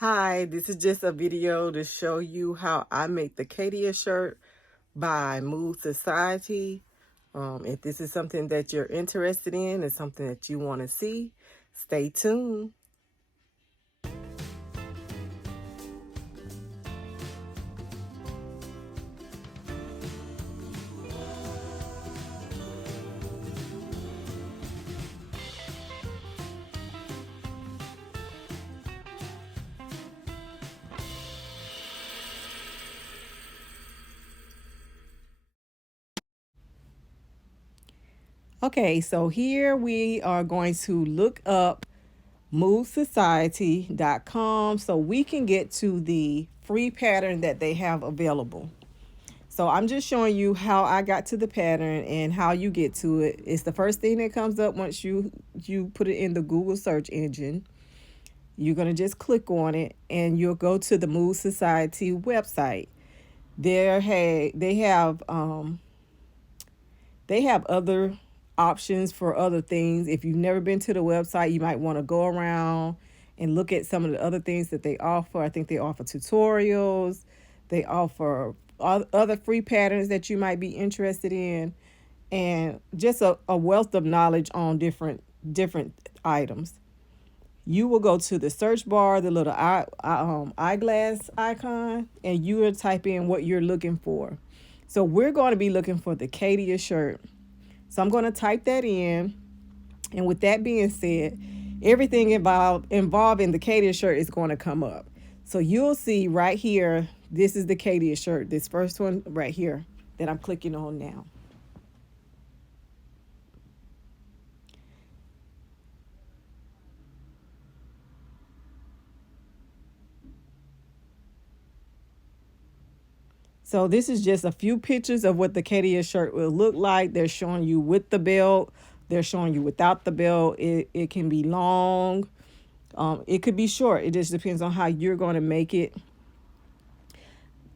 Hi, this is just a video to show you how I make the Cadia shirt by Sewciety. If this is something that you're interested in and something that you want to see, stay tuned. Okay, so here we are going to look up Sewciety.com so we can get to the free pattern that they have available. So I'm just showing you how I got to the pattern and how you get to it. It's the first thing that comes up once you put it in the Google search engine. You're going to just click on it and you'll go to the Sewciety website. They have other options for other things. If you've never been to the website, you might want to go around and look at some of the other things that they offer. I think they offer tutorials. They offer other free patterns that you might be interested in, and just a wealth of knowledge on different items. You will go to the search bar, the little eyeglass icon, and you will type in what you're looking for. So we're going to be looking for the Cadia shirt. So I'm going to type that in. And with that being said, everything involving the Cadia shirt is going to come up. So you'll see right here, this is the Cadia shirt, this first one right here that I'm clicking on now. So this is just a few pictures of what the Cadia shirt will look like. They're showing you with the belt. They're showing you without the belt. It can be long. It could be short. It just depends on how you're going to make it.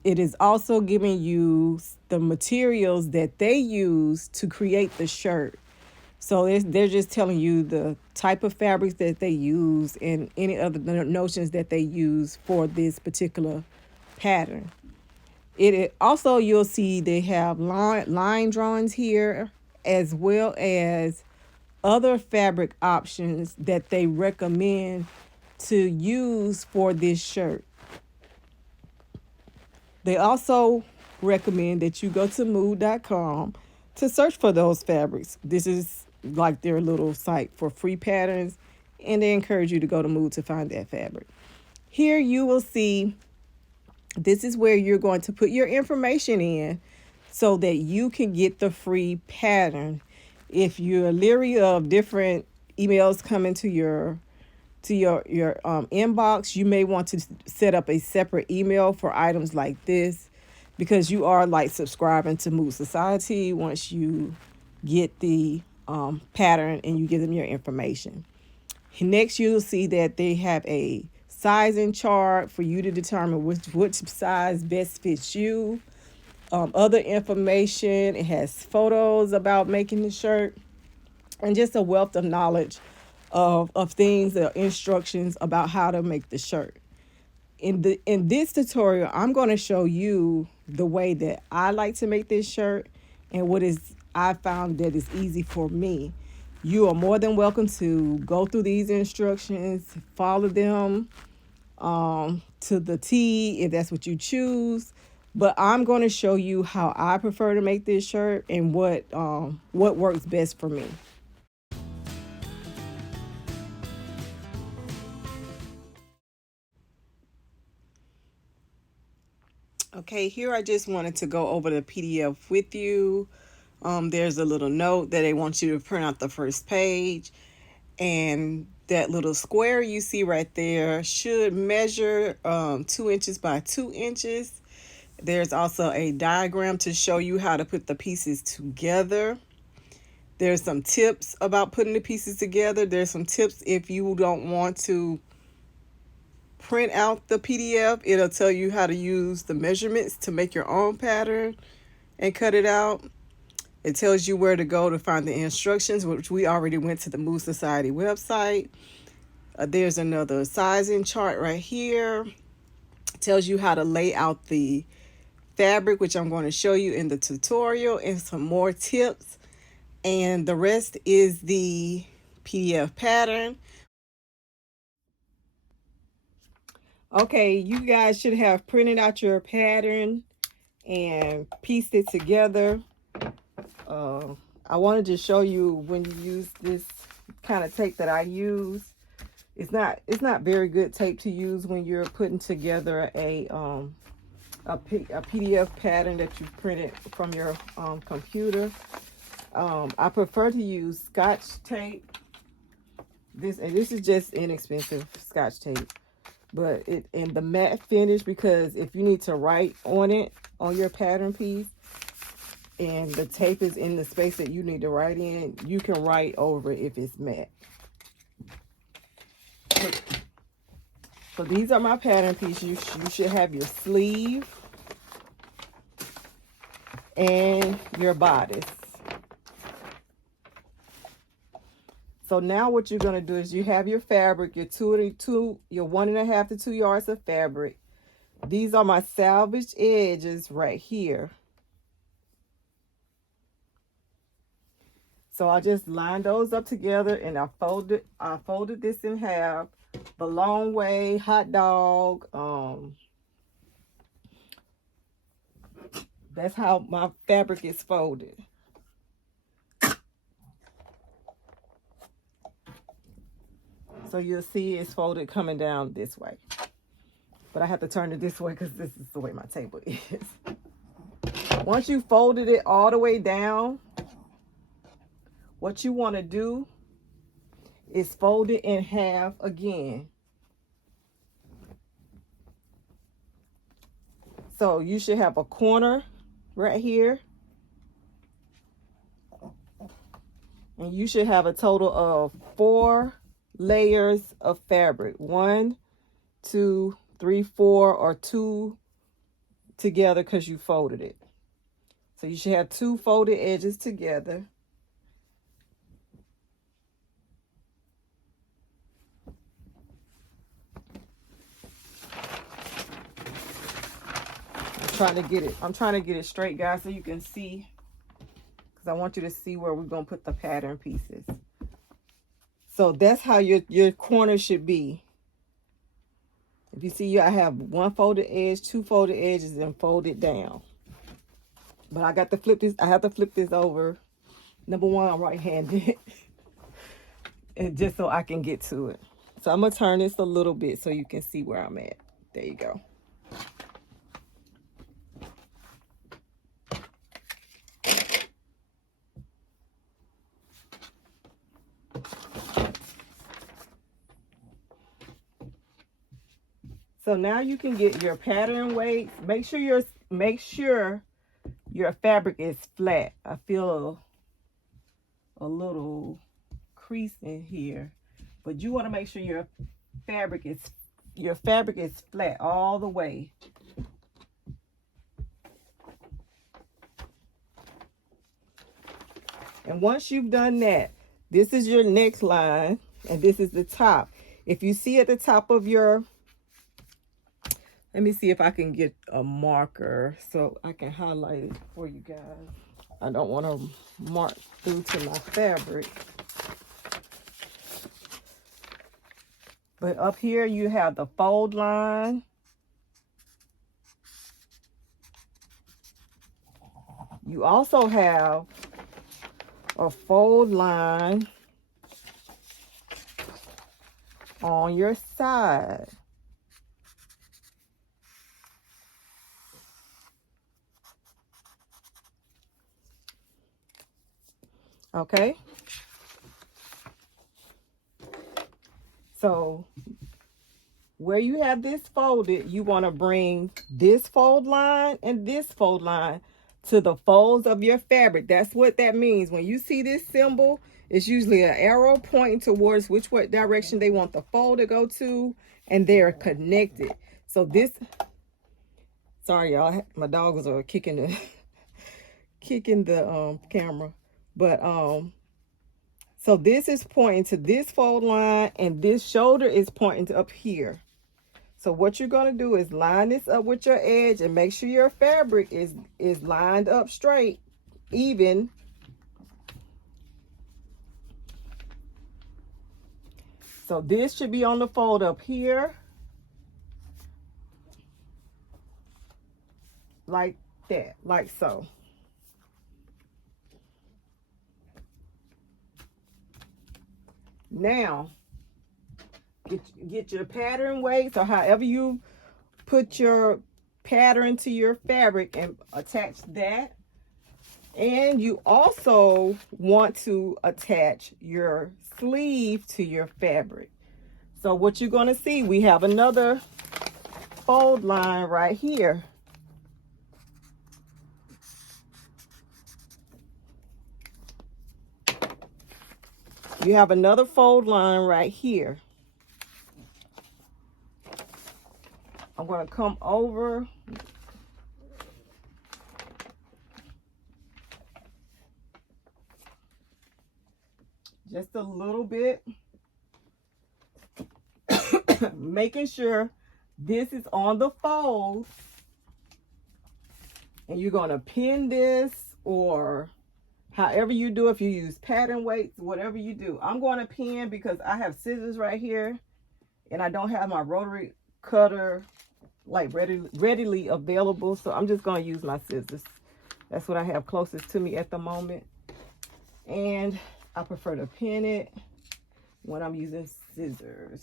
It is also giving you the materials that they use to create the shirt. So they're just telling you the type of fabrics that they use and any other notions that they use for this particular pattern. It also, you'll see they have line drawings here, as well as other fabric options that they recommend to use for this shirt. They also recommend that you go to mood.com to search for those fabrics. This is like their little site for free patterns, and they encourage you to go to Mood to find that fabric. Here you will see, this is where you're going to put your information in so that you can get the free pattern. If you're leery of different emails coming to your inbox, you may want to set up a separate email for items like this, because you are like subscribing to Sewciety once you get the pattern and you give them your information. Next, you'll see that they have a sizing chart for you to determine which size best fits you. Other information, it has photos about making the shirt, and just a wealth of knowledge of things, instructions about how to make the shirt. In this tutorial, I'm going to show you the way that I like to make this shirt and what I found that is easy for me. You are more than welcome to go through these instructions, follow them to the T if that's what you choose. But I'm going to show you how I prefer to make this shirt and what works best for me. Okay, here I just wanted to go over the PDF with you. There's a little note that they want you to print out the first page, and that little square you see right there should measure 2 inches by 2 inches. There's also a diagram to show you how to put the pieces together. There's some tips about putting the pieces together. There's some tips if you don't want to print out the PDF. It'll tell you how to use the measurements to make your own pattern and cut it out. It tells you where to go to find the instructions, which we already went to the Sewciety website. There's another sizing chart right here. It tells you how to lay out the fabric, which I'm going to show you in the tutorial, and some more tips. And the rest is the PDF pattern. Okay, you guys should have printed out your pattern and pieced it together. I wanted to show you when you use this kind of tape that I use. It's not very good tape to use when you're putting together a PDF pattern that you printed from your computer. I prefer to use Scotch tape. This is just inexpensive Scotch tape, but it and the matte finish, because if you need to write on it on your pattern piece and the tape is in the space that you need to write in, you can write over it if it's matte. So these are my pattern pieces. You should have your sleeve and your bodice. So now what you're going to do is you have your fabric, your 1.5 to 2 yards of fabric. These are my salvaged edges right here. So I just lined those up together and I folded this in half. The long way, hot dog. That's how my fabric is folded. So you'll see it's folded coming down this way. But I have to turn it this way because this is the way my table is. Once you folded it all the way down, what you want to do is fold it in half again. So you should have a corner right here. And you should have a total of 4 layers of fabric. 1, 2, 3, 4, or 2 together because you folded it. So you should have 2 folded edges together. I'm trying to get it straight, guys, so you can see, because I want you to see where we're going to put the pattern pieces. So that's how your corner should be. If you see, I have 1 folded edge, 2 folded edges, and fold it down. But I got to flip this. I have to flip this over. Number one, I'm right-handed. And just so I can get to it. So I'm going to turn this a little bit so you can see where I'm at. There you go. So now you can get your pattern weights. Make sure your fabric is flat. I feel a little crease in here, but you want to make sure your fabric is flat all the way. And once you've done that, this is your neckline and this is the top. If you see at the top of your, let me see if I can get a marker so I can highlight it for you guys. I don't want to mark through to my fabric. But up here you have the fold line. You also have a fold line on your side. Okay. So where you have this folded, you want to bring this fold line and this fold line to the folds of your fabric. That's what that means. When you see this symbol, it's usually an arrow pointing towards which direction they want the fold to go to, and they're connected. So this, sorry y'all, my dogs are kicking the camera. But So this is pointing to this fold line, and this shoulder is pointing to up here. So what you're going to do is line this up with your edge and make sure your fabric is lined up straight, even. So this should be on the fold up here, like that, like so. Now, get your pattern weights, or however you put your pattern to your fabric, and attach that. And you also want to attach your sleeve to your fabric. So what you're going to see, we have another fold line right here. You have another fold line right here. I'm going to come over just a little bit, making sure this is on the fold, and you're going to pin this, or however you do, if you use pattern weights, whatever you do. I'm going to pin because I have scissors right here, and I don't have my rotary cutter like readily available, so I'm just going to use my scissors. That's what I have closest to me at the moment, and I prefer to pin it when I'm using scissors.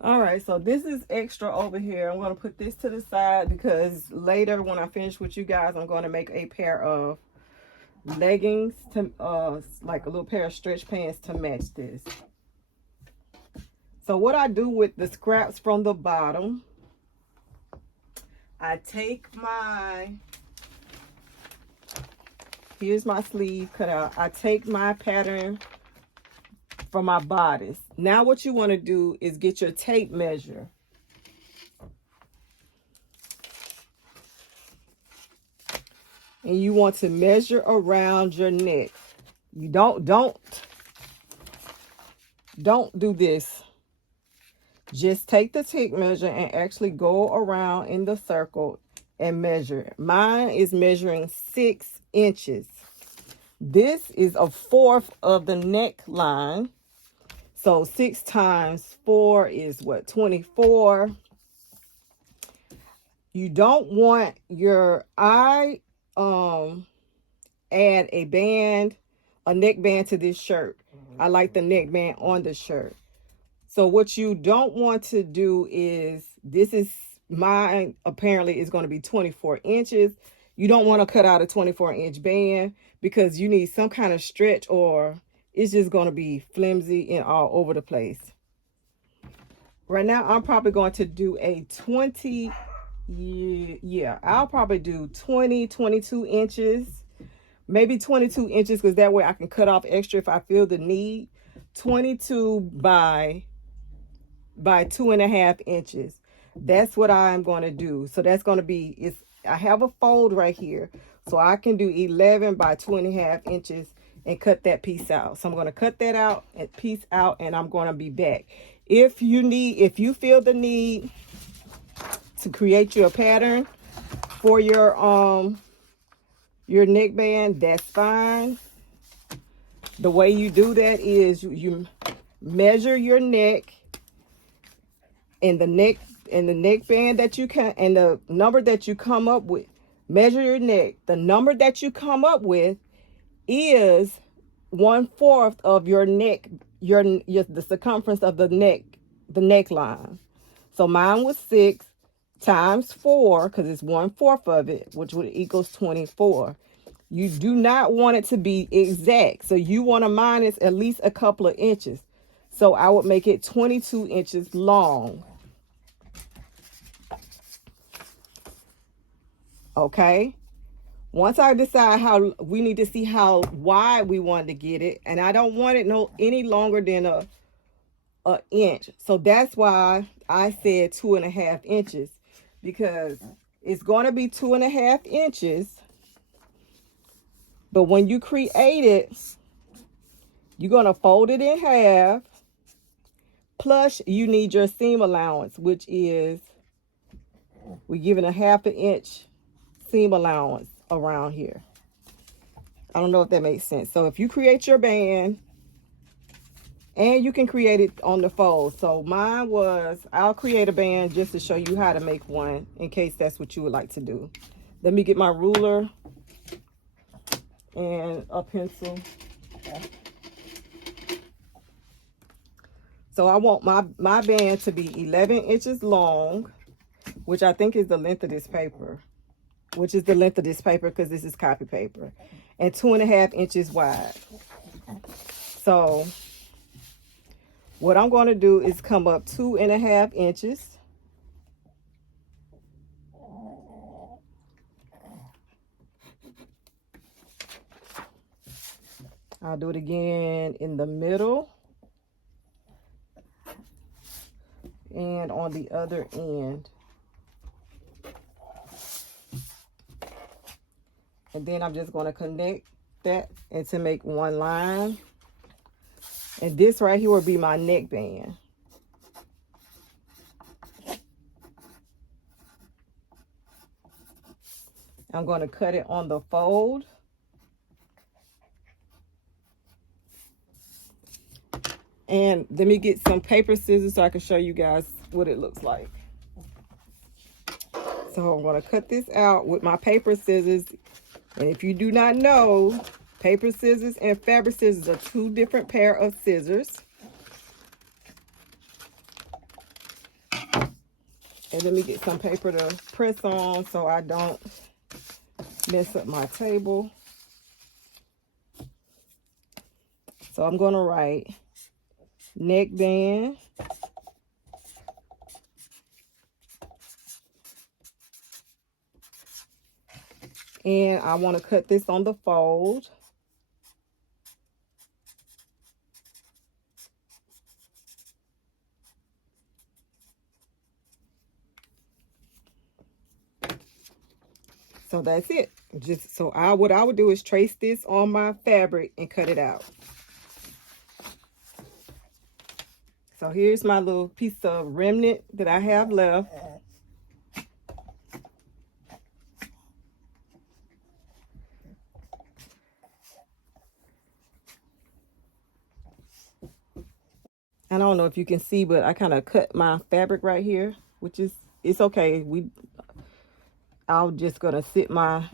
All right, so this is extra over here. I'm going to put this to the side because later when I finish with you guys, I'm going to make a pair of leggings, to like a little pair of stretch pants to match this. So what I do with the scraps from the bottom, I take here's my sleeve cut out. I take my pattern for my bodice. Now what you want to do is get your tape measure. And you want to measure around your neck. You don't do this. Just take the tape measure and actually go around in the circle and measure. Mine is measuring 6 inches. This is 1/4 of the neckline. So 6 times 4 is what? 24. You don't want your add a band, a neckband to this shirt. I like the neckband on the shirt. So what you don't want to do is, this is mine apparently is going to be 24 inches. You don't want to cut out a 24-inch band because you need some kind of stretch, or it's just going to be flimsy and all over the place. Right now, I'm probably going to do a 20, yeah, I'll probably do 22 inches, maybe 22 inches, because that way I can cut off extra if I feel the need. 22 by 2.5 inches. That's what I'm going to do. So that's going to be, I have a fold right here, so I can do 11 by 2.5 inches and cut that piece out. So I'm going to cut that out and piece out, and I'm going to be back. If you feel the need to create your pattern for your neckband, that's fine. The way you do that is you measure your neck and the neckband that you can, and the number that you come up with. Measure your neck. The number that you come up with is 1/4 of your neck, the circumference of the neck, the neckline. So mine was 6 times 4, because it's 1/4 of it, which would equals 24. You do not want it to be exact, so you want to minus at least a couple of inches. So I would make it 22 inches long. Okay. Once I decide how, we need to see how wide we want to get it, and I don't want it any longer than an inch. So that's why I said 2.5 inches, because it's going to be 2.5 inches. But when you create it, you're going to fold it in half. Plus, you need your seam allowance, which is, we're giving a 1/2 inch seam allowance around here. I don't know if that makes sense. So if you create your band, and you can create it on the fold. So mine was, I'll create a band just to show you how to make one in case that's what you would like to do. Let me get my ruler and a pencil. So I want my band to be 11 inches long, which I think is the length of this paper, because this is copy paper, and 2.5 inches wide. So what I'm going to do is come up 2.5 inches. I'll do it again in the middle and on the other end. And then I'm just going to connect that and to make one line. And this right here will be my neckband. I'm going to cut it on the fold. And let me get some paper scissors so I can show you guys what it looks like. So I'm going to cut this out with my paper scissors. And if you do not know, paper scissors and fabric scissors are two different pair of scissors. And let me get some paper to press on so I don't mess up my table. So I'm going to write neckband. And I want to cut this on the fold. So that's it. Just so what I would do is trace this on my fabric and cut it out. So here's my little piece of remnant that I have left. I don't know if you can see, but I kind of cut my fabric right here, which is, it's okay. I'm just gonna sit my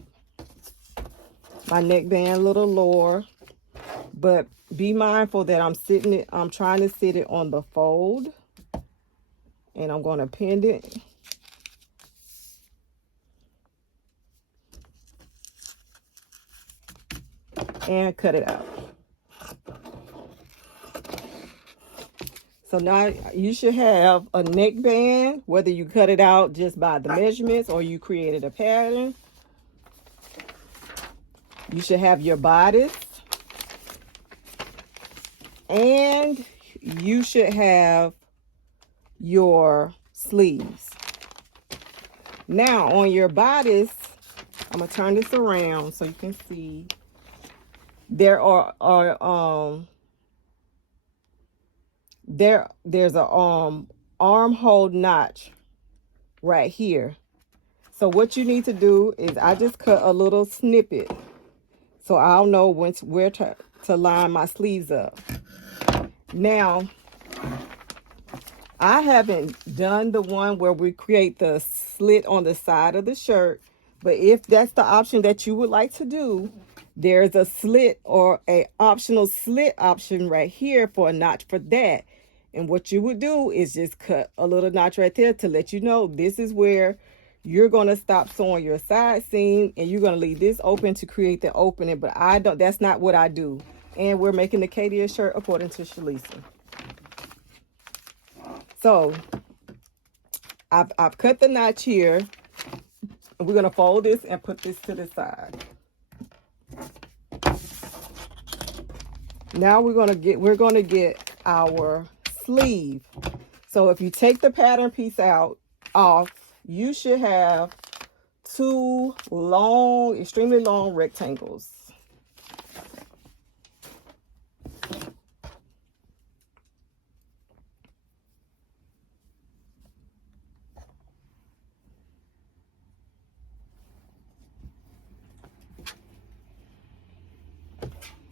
neckband a little lower, but be mindful that I'm trying to sit it on the fold, and I'm gonna pin it. And cut it out. So now you should have a neckband, whether you cut it out just by the measurements or you created a pattern. You should have your bodice. And you should have your sleeves. Now on your bodice, I'm going to turn this around so you can see. There's a armhole notch right here. So what you need to do is I just cut a little snippet so I'll know where to line my sleeves up. Now, I haven't done the one where we create the slit on the side of the shirt, but if that's the option that you would like to do, there's a slit or a optional slit option right here for a notch for that. And what you would do is just cut a little notch right there to let you know this is where you're going to stop sewing your side seam, and you're going to leave this open to create the opening. But that's not what I do. And we're making the Cadia shirt according to Shalisa. So I've cut the notch here. And we're going to fold this and put this to the side. Now we're going to get our sleeve. So if you take the pattern piece out off, you should have two long, extremely long rectangles.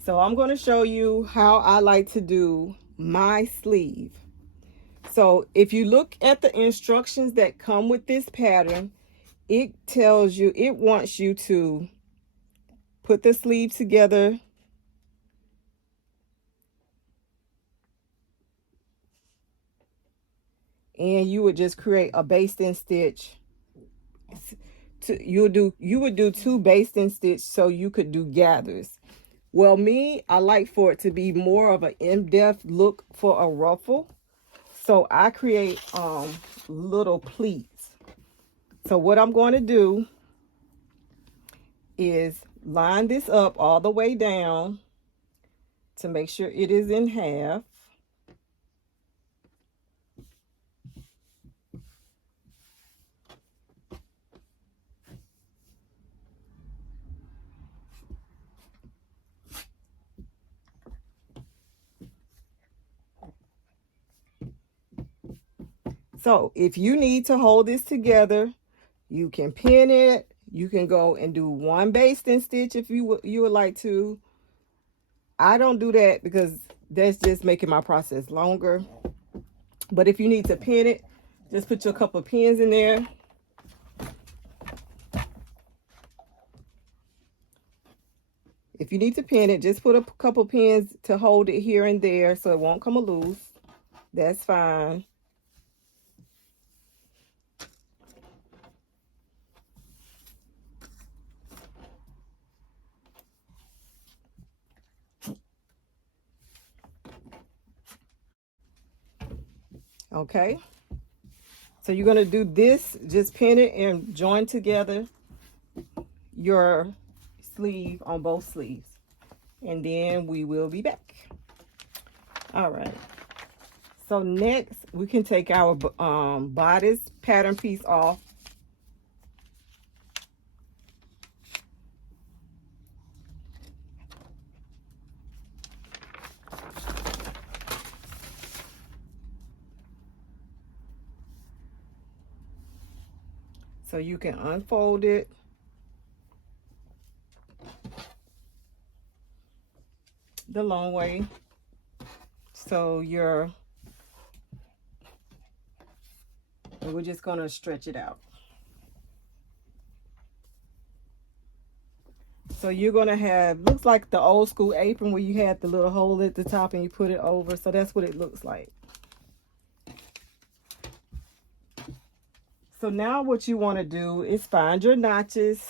So I'm going to show you how I like to do my sleeve. So if you look at the instructions that come with this pattern, it tells you, it wants you to put the sleeve together and you would just create a basting stitch. You would do two basting stitch so you could do gathers. Well, me, I like for it to be more of an in-depth look for a ruffle. So I create little pleats. So what I'm going to do is line this up all the way down to make sure it is in half. So if you need to hold this together, you can pin it. You can go and do one basting stitch if you would like to. I don't do that because that's just making my process longer. But if you need to pin it, just put your couple of pins in there. If you need to pin it, just put a couple pins to hold it here and there so it won't come loose. That's fine. Okay. So you're going to do this, just pin it and join together your sleeve on both sleeves. And then we will be back. All right. So next, we can take our bodice pattern piece off. So you can unfold it. The long way. So we're just going to stretch it out. So you're going to have, looks like the old school apron where you had the little hole at the top and you put it over. So that's what it looks like. So now what you want to do is find your notches.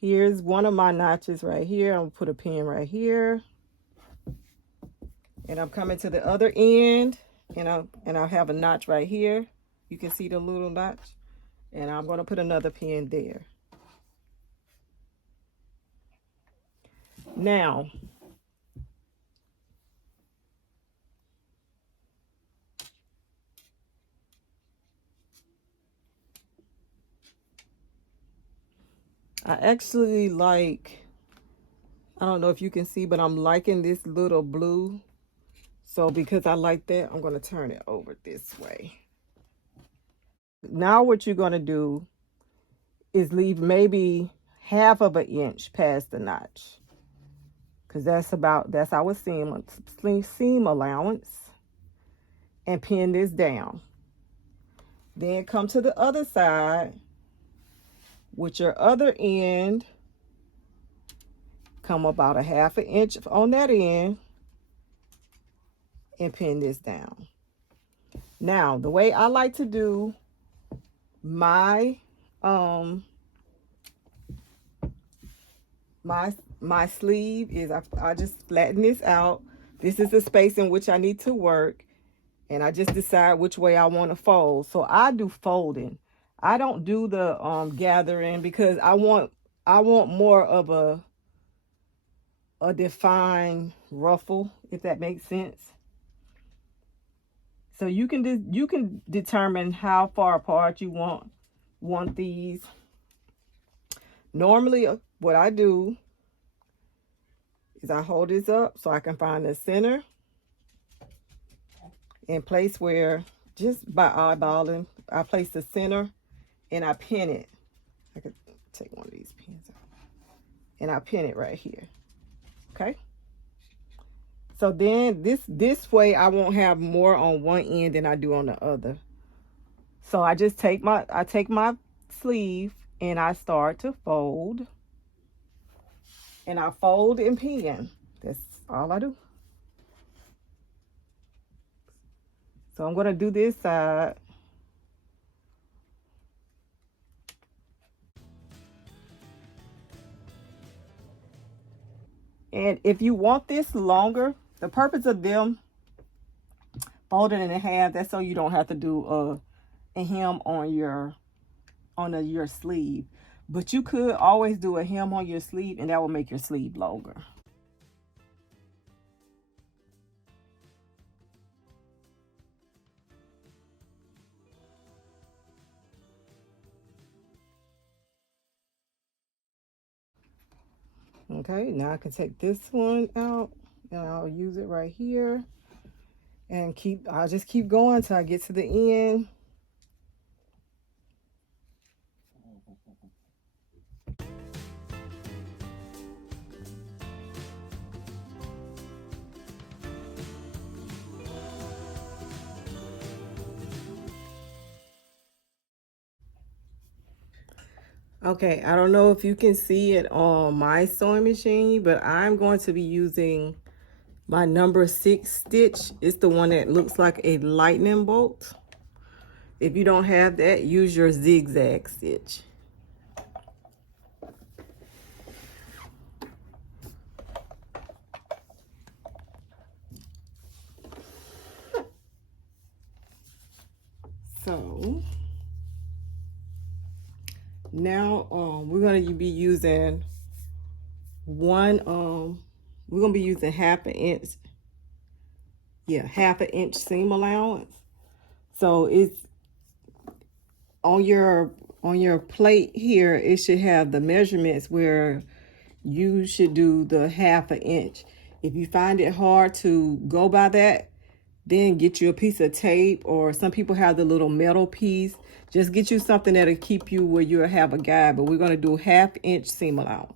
Here's one of my notches right here. I'm going to put a pin right here. And I'm coming to the other end, and I'll have a notch right here. You can see the little notch. And I'm going to put another pin there. Now, I actually like, I don't know if you can see, but I'm liking this little blue. So because I like that, I'm going to turn it over this way. Now what you're going to do is leave maybe half of an inch past the notch. Because that's our seam allowance. And pin this down. Then come to the other side with your other end. Come about a half an inch on that end. And pin this down. Now, the way I like to do my my sleeve is I just flatten this out. This is the space in which I need to work, and I just decide which way I want to fold. So I do folding. I don't do the gathering because I want more of a defined ruffle, if that makes sense. So you can determine how far apart you want these. Normally, what I do is I hold this up so I can find the center and place where, just by eyeballing, I place the center and I pin it. I could take one of these pins out and I pin it right here. Okay. So then this way I won't have more on one end than I do on the other. So I just take my sleeve and I start to fold. And I fold and pin. That's all I do. So I'm going to do this side. And if you want this longer, the purpose of them folding it in half, that's so you don't have to do a hem on your sleeve. But you could always do a hem on your sleeve, and that will make your sleeve longer. Okay, now I can take this one out and I'll use it right here and I'll just keep going until I get to the end. Okay, I don't know if you can see it on my sewing machine, but I'm going to be using my number 6 stitch. It's the one that looks like a lightning bolt. If you don't have that, use your zigzag stitch. So now we're going to be using we're going to be using half an inch seam allowance. So it's on your plate here, it should have the measurements where you should do the half an inch. If you find it hard to go by that, then get you a piece of tape, or some people have the little metal piece. Just get you something that'll keep you where you'll have a guide, but we're going to do half-inch seam allowance.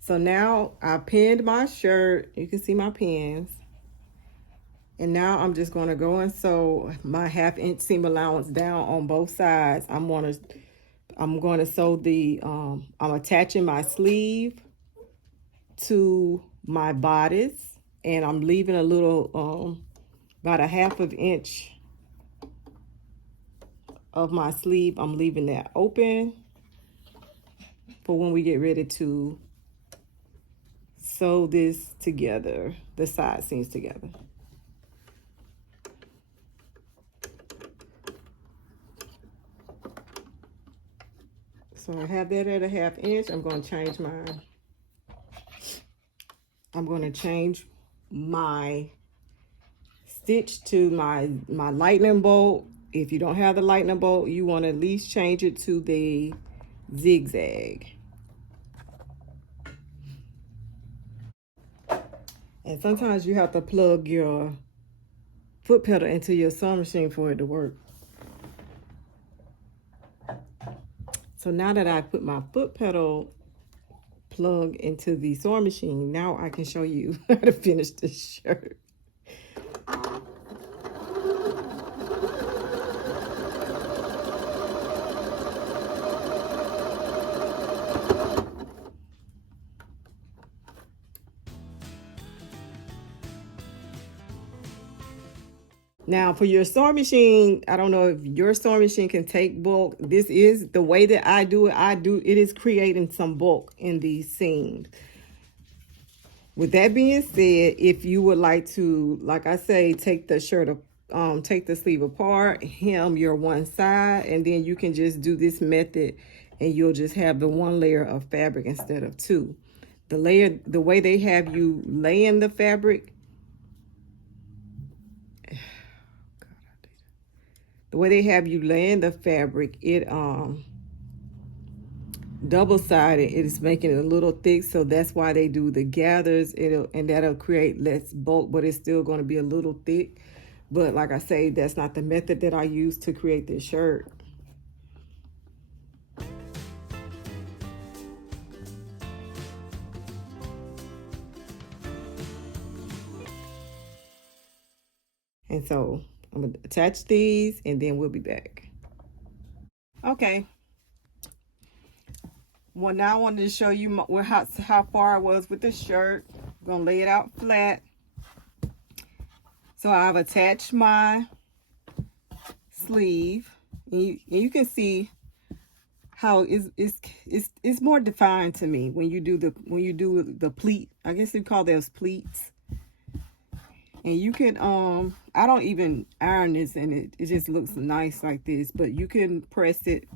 So now I pinned my shirt. You can see my pins. And now I'm just going to go and sew my half-inch seam allowance down on both sides. I'm going to sew the I'm attaching my sleeve to my bodice, and I'm leaving a little about a half of inch of my sleeve. I'm leaving that open for when we get ready to sew this together, the side seams together. So I have that at a half inch. I'm going to change my stitch to my lightning bolt. If you don't have the lightning bolt, you want to at least change it to the zigzag. And sometimes you have to plug your foot pedal into your sewing machine for it to work. So now that I put my foot pedal plug into the sewing machine, now I can show you how to finish this shirt. Now for your sewing machine, I don't know if your sewing machine can take bulk. This is the way that I do it. It is creating some bulk in these seams. With that being said, if you would like to, like I say, take the sleeve apart, hem your one side, and then you can just do this method and you'll just have the one layer of fabric instead of two. The way they have you laying the fabric, the way they have you laying the fabric, it double-sided, it is making it a little thick, so that's why they do the gathers. And that'll create less bulk, but it's still going to be a little thick. But like I say, that's not the method that I use to create this shirt. And so I'm gonna attach these and then we'll be back. Okay, well, now I wanted to show you how far I was with the shirt. I'm gonna lay it out flat. So I've attached my sleeve, and you can see how it's more defined to me when you do the pleat. I guess you call those pleats. And you can I don't even iron this, and it just looks nice like this, but you can press it.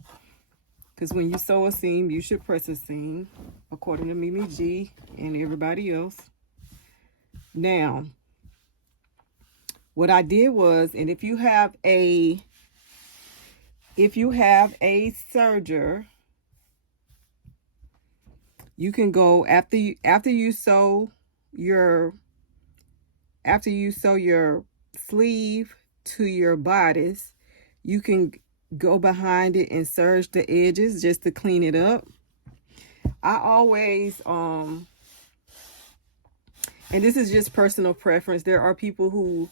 Because when you sew a seam, you should press a seam, according to Mimi G and everybody else. Now, what I did was, and if you have a serger, you can go after you sew your sleeve to your bodice, you can go behind it and serge the edges just to clean it up. I always and this is just personal preference. There are people who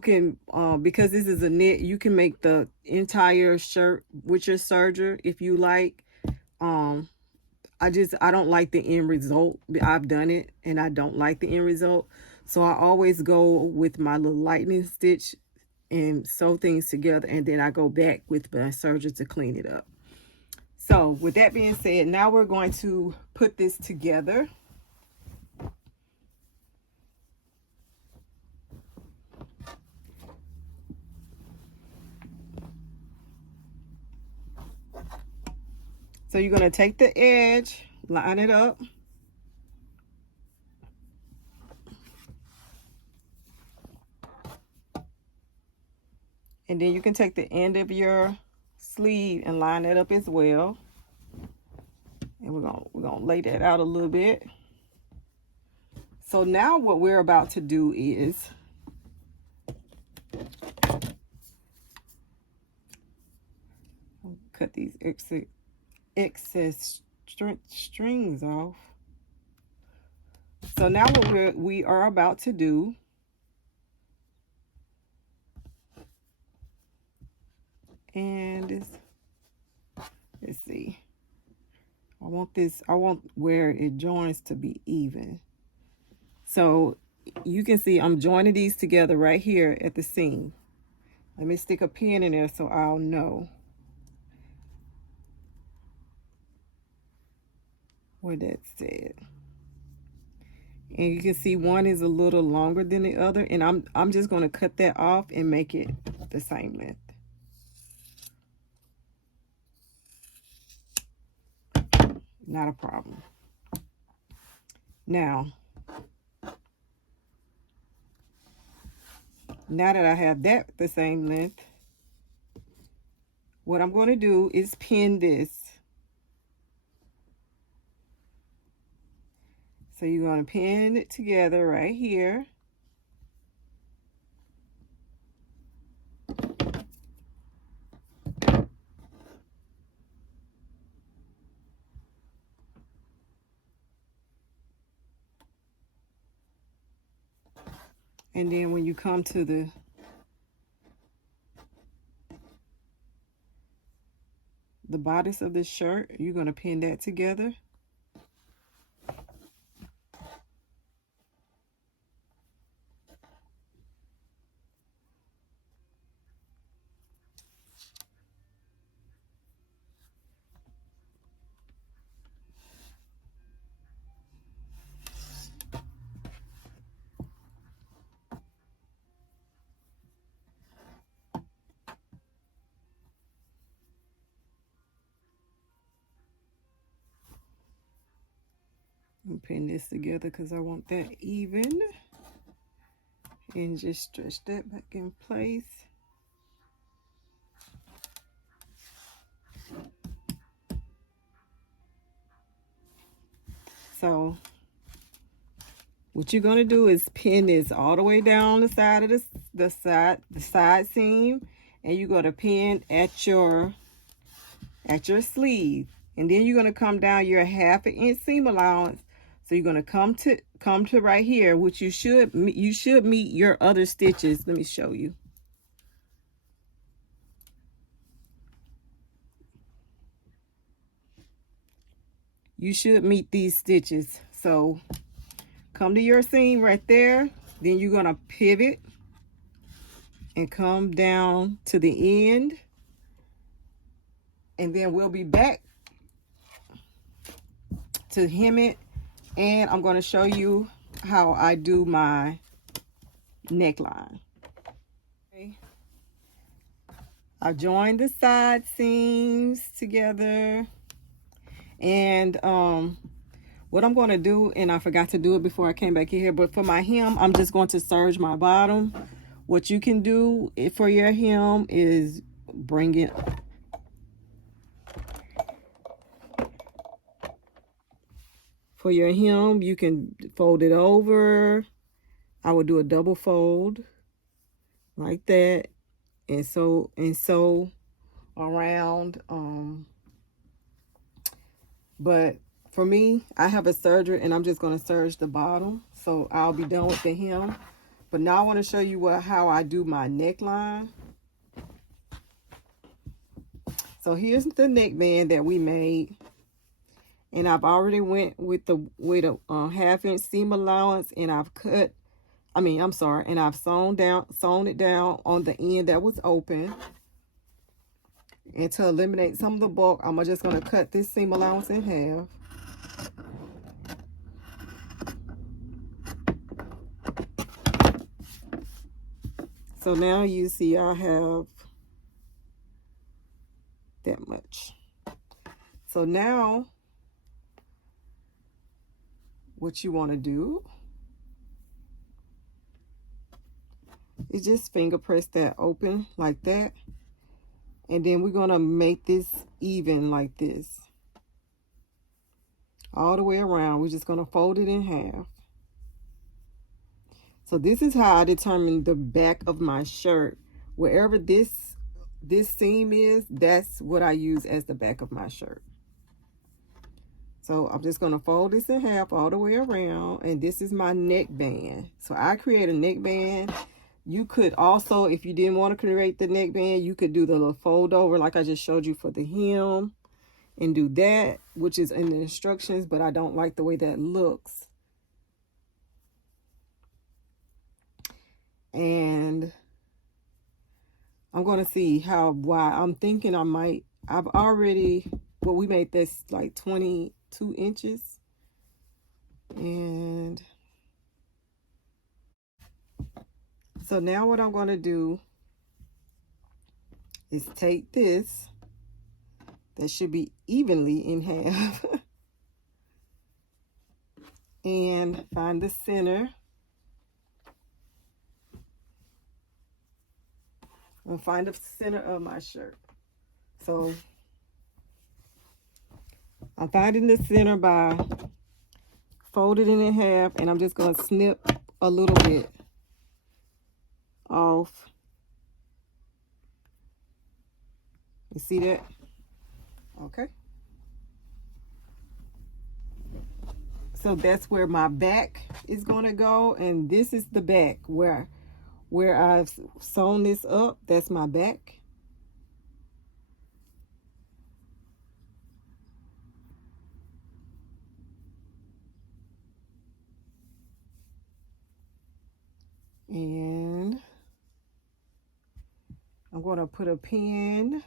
can because this is a knit, you can make the entire shirt with your serger if you like. I don't like the end result. I've done it and I don't like the end result. So I always go with my little lightning stitch and sew things together, and then I go back with my serger to clean it up. So with that being said, now we're going to put this together. So you're going to take the edge, line it up. And then you can take the end of your sleeve and line it up as well. And we're gonna lay that out a little bit. So now what we're about to do is cut these excess strings off. So now what we are about to do and let's see. I want where it joins to be even. So you can see I'm joining these together right here at the seam. Let me stick a pin in there so I'll know where that's at. And you can see one is a little longer than the other, and I'm just going to cut that off and make it the same length. Not a problem. Now that I have that the same length, what I'm going to do is pin this. So you're going to pin it together right here. And then when you come to the bodice of this shirt, you're going to pin that together. And pin this together because I want that even. And just stretch that back in place. So what you're gonna do is pin this all the way down the side of the side seam, and you're gonna pin at your sleeve, and then you're gonna come down your 1/2 inch seam allowance. So you're gonna come to right here, which you should meet your other stitches. Let me show you. You should meet these stitches. So come to your seam right there. Then you're gonna pivot and come down to the end, and then we'll be back to hem it, and I'm going to show you how I do my neckline. Okay. I joined the side seams together, and what I'm going to do, and I forgot to do it before I came back here, but for my hem, I'm just going to serge my bottom. What you can do for your hem is bring it for your hem. You can fold it over. I would do a double fold like that, and sew around. But for me, I have a serger, and I'm just going to serge the bottom, so I'll be done with the hem. But now I want to show you how I do my neckline. So here's the neckband that we made, and I've already went with a 1/2 inch seam allowance, and I've and I've sewn it down on the end that was open. And to eliminate some of the bulk, I'm just going to cut this seam allowance in half. So now you see I have that much. So now what you want to do is just finger press that open like that. And then we're going to make this even like this. All the way around. We're just going to fold it in half. So this is how I determine the back of my shirt. Wherever this seam is, that's what I use as the back of my shirt. So I'm just going to fold this in half all the way around, and this is my neckband. So I create a neckband. You could also, if you didn't want to create the neckband, you could do the little fold over like I just showed you for the hem, and do that, which is in the instructions, but I don't like the way that looks. And I'm going to see why I'm thinking I've already, we made this like 22 inches. And so now what I'm going to do is take this, that should be evenly in half, and find the center. And find the center of my shirt. So I'm finding the center by folding it in half, and I'm just going to snip a little bit off. You see that? Okay. So that's where my back is going to go, and this is the back where I've sewn this up. That's my back. And I'm going to put a pin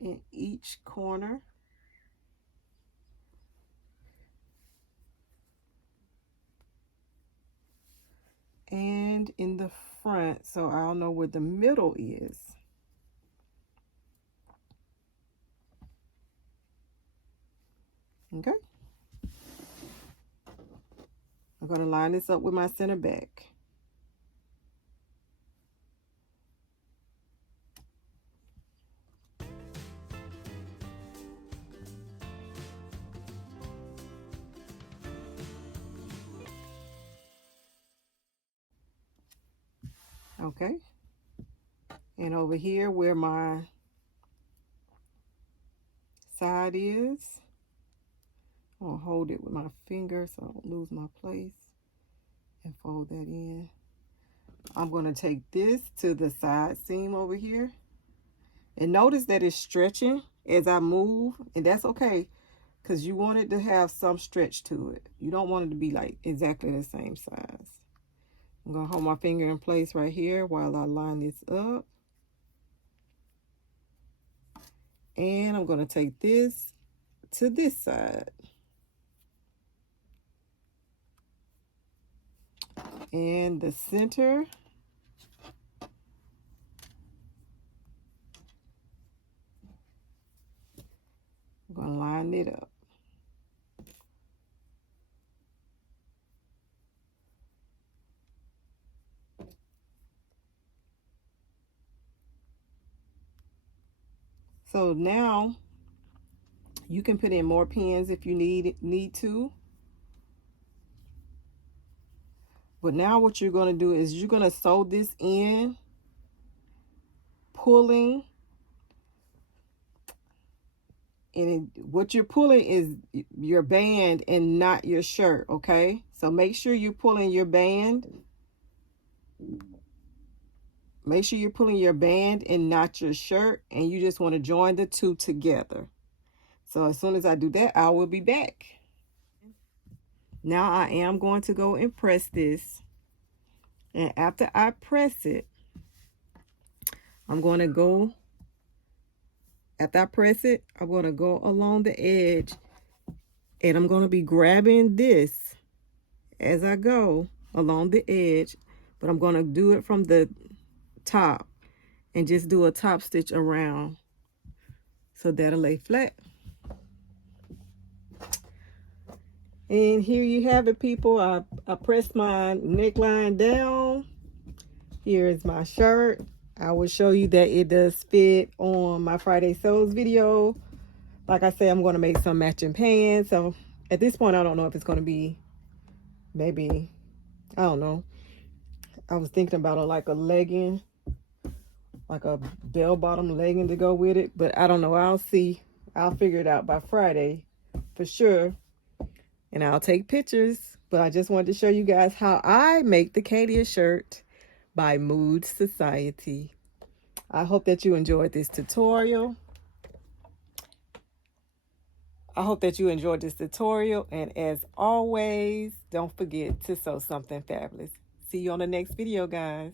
in each corner. And in the front, so I'll know where the middle is. Okay. I'm going to line this up with my center back. Okay. And over here where my side is, I'm going to hold it with my finger so I don't lose my place and fold that in. I'm going to take this to the side seam over here. And notice that it's stretching as I move, and that's okay because you want it to have some stretch to it. You don't want it to be like exactly the same size. I'm going to hold my finger in place right here while I line this up. And I'm going to take this to this side. And the center, I'm going to line it up. So now you can put in more pins if you need to. But now what you're going to do is you're going to sew this in, pulling. And what you're pulling is your band and not your shirt, okay? So make sure you're pulling your band. Make sure you're pulling your band and not your shirt. And you just want to join the two together. So as soon as I do that, I will be back. Now I am going to go and press this. And after I press it, I'm going to go, after I press it, I'm going to go along the edge. And I'm going to be grabbing this as I go along the edge. But I'm going to do it from the top and just do a top stitch around. So that'll lay flat. And here you have it, people. I pressed my neckline down. Here is my shirt. I will show you that it does fit on my Friday Sews video. Like I say, I'm going to make some matching pants. So at this point, I don't know if it's going to be maybe, I don't know. I was thinking about like a legging, like a bell-bottom legging to go with it. But I don't know. I'll see. I'll figure it out by Friday for sure. And I'll take pictures. But I just wanted to show you guys how I make the Cadia shirt by Mood Society. I hope that you enjoyed this tutorial. And as always, don't forget to sew something fabulous. See you on the next video, guys.